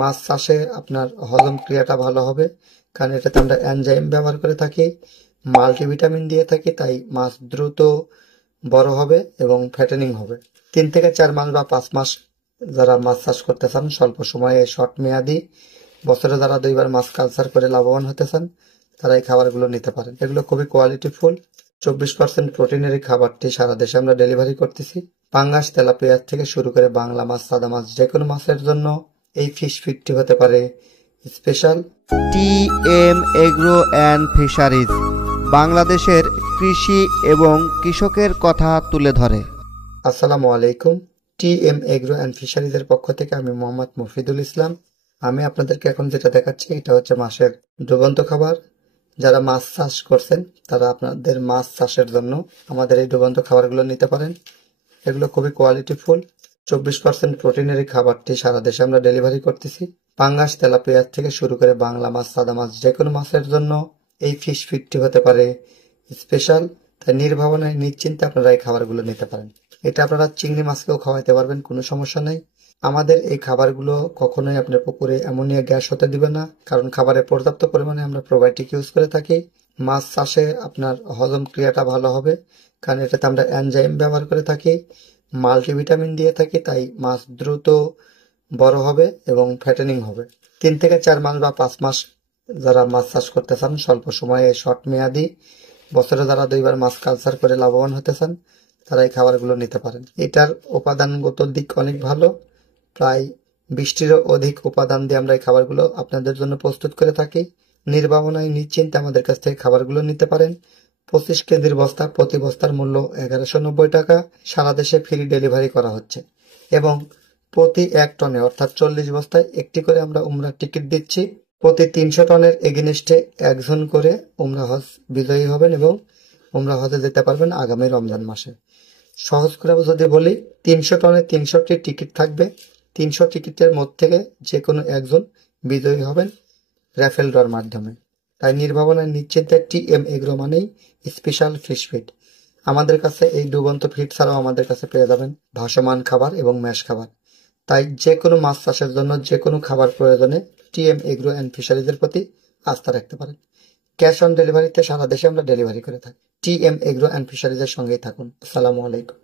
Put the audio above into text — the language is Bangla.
মাছ চাষে আপনার হজম ক্রিয়াটা ভালো হবে, কারণ এটাতে আমরা এনজাইম ব্যবহার করে থাকি, মাল্টিভিটামিন দিয়ে থাকি, তাই মাছ দ্রুত বড় হবে এবং ফ্যাটেনিং হবে। 3 থেকে 4 মাস বা 5 মাস যারা মাছ চাষ করতে চান, স্বল্প সময়ে শর্ট মেয়াদি, বছরে যারা 2বার মাছ কালচার করে লাভবান হতে চান, তারা এই খাবারগুলো নিতে পারেন। এগুলো খুবই কোয়ালিটিফুল। 24% প্রোটিনের এই খাবারটি সারা দেশে আমরা ডেলিভারি করতেছি। পাঙ্গাস, তেলাপিয়া থেকে শুরু করে বাংলা মাছ, সাদা মাছ, যে কোনো মাছের জন্য এই ফিশ ফিডটি হতে পারে special. TM agro and fisheries বাংলাদেশের কৃষি এবং কৃষকের কথা তুলে ধরে। আসসালামু আলাইকুম। টিএম এগ্রো অ্যান্ড ফিশারিজের পক্ষ থেকে আমি মোহাম্মদ মফিদুল ইসলাম। আমি আপনাদেরকে এখন যেটা দেখাচ্ছি, এটা হচ্ছে মাছের ডুবন্ত খাবার। যারা মাছ চাষ করছেন তারা আপনাদের মাছ চাষের জন্য আমাদের এই ডুবন্ত খাবারগুলো নিতে পারেন। এগুলো খুবই কোয়ালিটিফুল। 24% প্রোটিনের এই খাবারটি সারা দেশে আমরা ডেলিভারি করতেছি। পাঙ্গাস, তেলাপিয়া থেকে শুরু করে বাংলা মাছ, সাদা মাছ, যে কোনো মাছের জন্য এই ফিশ ফিডটি হতে পারে স্পেশাল। তাই নির্ভাবনায় নিশ্চিন্তে আপনারা এই খাবারগুলো নিতে পারেন। এটা আপনারা চিংড়ি মাছকেও খাওয়াতে পারবেন, কোনো সমস্যা নেই। আমাদের এই খাবারগুলো কখনোই আপনার পুকুরে অ্যামোনিয়া গ্যাস হতে দিবে না, কারণ খাবারে পর্যাপ্ত পরিমাণে আমরা প্রোবায়োটিক ইউজ করে থাকি। মাছ চাষে আপনার হজম ক্রিয়াটা ভালো হবে, কারণ এটাতে আমরা এনজাইম ব্যবহার করে থাকি, মাল্টিভিটামিন দিয়ে থাকি, তাই মাছ দ্রুত বড় হবে এবং ফ্যাটেনিং হবে। 3 থেকে 4 মাস বা 5 মাস যারা মাছ চাষ করতে চান, স্বল্প সময়ে শর্ট মেয়াদি, বছরে যারা 2বার মাছ কালচার করে লাভবান হতে চান, তারা এই খাবারগুলো নিতে পারেন। এটার উপাদানগত দিক অনেক ভালো। প্রায় 20টিরও অধিক উপাদান দিয়ে আমরা এই খাবারগুলো আপনাদের জন্য প্রস্তুত করে থাকি। নির্ভাবনায় নিশ্চিন্তে আমাদের কাছ থেকে খাবারগুলো নিতে পারেন। 25 কেজির বস্তা, প্রতি বস্তার মূল্য 1190 টাকা। সারা দেশে ফ্রি ডেলিভারি করা হচ্ছে এবং প্রতি 1 টনে অর্থাৎ 40 বস্তায় একটি করে আমরা উমরার টিকিট দিচ্ছি। প্রতি 300 টনের এগেইনস্টে একজন করে উমরা হজ বিজয়ী হবেন এবং উমরা হজে যেতে পারবেন আগামী রমজান মাসে। সহজ করে যদি বলি, 300 টনে 300টি টিকিট থাকবে। 300 টিকিটের মধ্যে থেকে যে কোনো একজন বিজয়ী হবেন র্যাফেল ড্রর মাধ্যমে। তাই নির্ভাবনায় নিশ্চিন্তে টিএম এগ্রো মানেই স্পেশাল ফিশ ফিড। আমাদের কাছে এই ডুবন্ত ফিড ছাড়াও আমাদের কাছে পেয়ে যাবেন ভাসমান খাবার এবং ম্যাশ খাবার। তাই যে কোনো মাছ চাষের জন্য যে কোনো খাবার প্রয়োজনে টিএম এগ্রো অ্যান্ড ফিশারিজের প্রতি আস্থা রাখতে পারেন। ক্যাশ অন ডেলিভারিতে সারা দেশে আমরা ডেলিভারি করে থাকি। টিএম এগ্রো অ্যান্ড ফিশারিজের সঙ্গেই থাকুন। আসসালামু আলাইকুম।